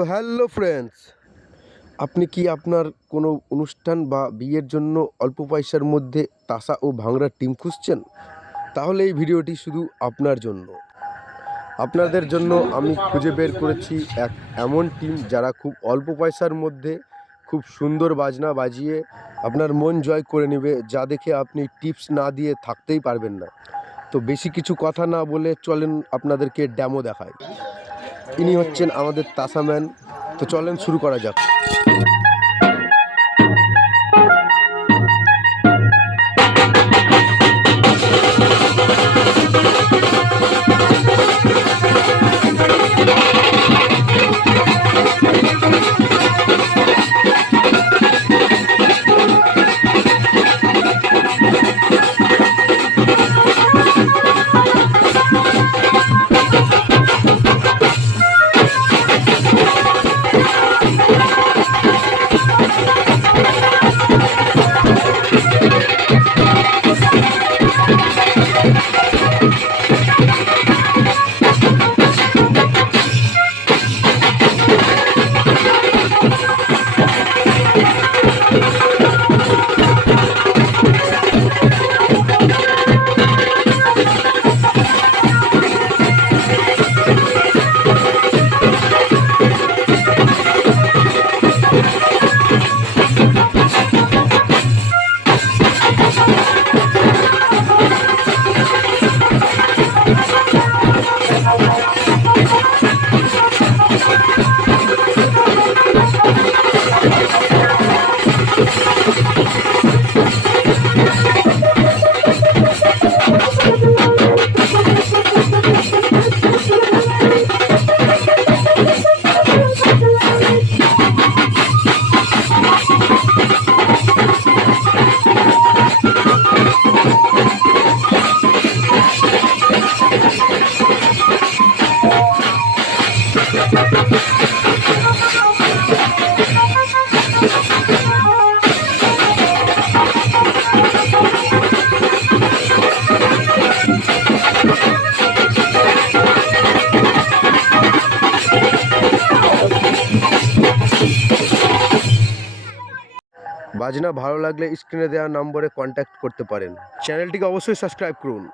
তো hello friends, আপনি কি আপনার কোনো অনুষ্ঠান বা বিয়ের জন্য অল্প পয়সার মধ্যে তাসা ও ভাংড়ার টিম খুঁজছেন? তাহলে এই ভিডিওটি শুধু আপনার জন্য। আপনাদের জন্য আমি খুঁজে বের করেছি এক এমন টিম যারা খুব অল্প পয়সার মধ্যে খুব সুন্দর বাজনা বাজিয়ে আপনার মন জয় করে নেবে, যা দেখে আপনি টিপস না দিয়ে থাকতেই পারবেন না। তো বেশি কিছু কথা না বলে চলেন আপনাদেরকে ড্যামো দেখায়। ইনি হচ্ছেন আমাদের তাসাম্যান। তো চলেন শুরু করা যাক। বাজনা ভালো লাগলে স্ক্রিনে দেওয়া নম্বরে কন্ট্যাক্ট করতে পারেন। চ্যানেলটিকে অবশ্যই সাবস্ক্রাইব করুন।